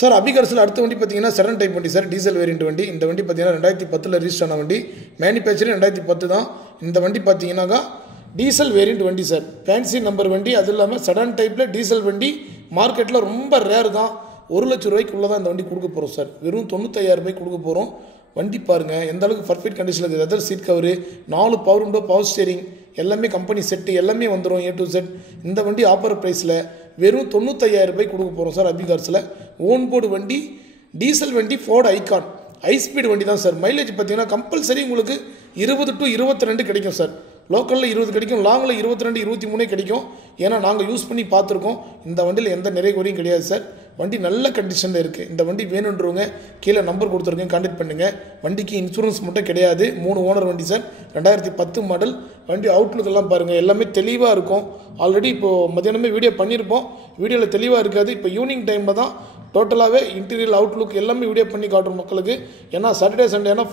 Sir அபிகார்ஸில் அடுத்த வண்டி பார்த்தீங்கன்னா செடன் டைப் வண்டி சார், டீசல் வேரியன்ட் வண்டி. இந்த வண்டி பார்த்தீங்கன்னா 2010 ரிஜிஸ்டர் ஆன வண்டி, மேனுஃபேக்சரிங் 2010 தான். இந்த வண்டி பார்த்தீங்கன்னாக்கா டீசல் வேரியன்ட் வண்டி சார், ஃபேன்சி நம்பர் வண்டி. அது இல்லாமல் செடன் டைப்பில் டீசல் வண்டி மார்க்கெட்டில் ரொம்ப ரேர் தான். 1 லட்ச ரூபாய்க்குள்ளே தான் இந்த வண்டி கொடுக்க போகிறோம் சார். வெறும் 95,000 ரூபாய்க்கு கொடுக்க போகிறோம். வண்டி பாருங்கள் எந்த அளவுக்கு பர்ஃபெக்ட் கண்டிஷனில் இருக்குது. Leather seat cover, 4 power window, power steering எல்லாமே கம்பெனி செட்டு எல்லாமே வந்துடும் A to Z. இந்த வண்டி ஆஃபர் ப்ரைஸில் வெறும் 95,000 ரூபாய்க்கு கொடுக்க போகிறோம் சார் அபிகார்ஸில். ஓன் போர்டு வண்டி, டீசல் வண்டி, ஃபோர்டு ஐகான், ஹை ஸ்பீடு வண்டி தான் சார். மைலேஜ் பார்த்தீங்கன்னா கம்பல்சரி உங்களுக்கு 20 to 22 கிடைக்கும் சார். லோக்கலில் 20 கிடைக்கும், லாங்கில் 22 23 கிடைக்கும். ஏன்னா நாங்கள் யூஸ் பண்ணி பார்த்துருக்கோம். இந்த வண்டியில் எந்த நிறை குறையும் கிடையாது சார். வண்டி நல்ல கண்டிஷனில் இருக்குது. இந்த வண்டி வேணுன்றவங்க கீழே நம்பர் கொடுத்துருக்கேன், கான்டாக்ட் பண்ணுங்கள். வண்டிக்கு இன்சூரன்ஸ் மட்டும் கிடையாது. 3 ஓனர் வண்டி சார், 2010 மாடல் வண்டி. அவுட்லுக் எல்லாம் பாருங்கள் எல்லாமே தெளிவாக இருக்கும். ஆல்ரெடி இப்போது மத்தியானமே வீடியோ பண்ணியிருப்போம், வீடியோவில் தெளிவாக இருக்காது. இப்போ ஈவினிங் டைமில் தான் டோட்டலாகவே இன்டீரியல் அவுட்லுக் எல்லாமே வீடியோ பண்ணி காட்டுறோம் மக்களுக்கு. ஏன்னா சாட்டர்டே சண்டேனா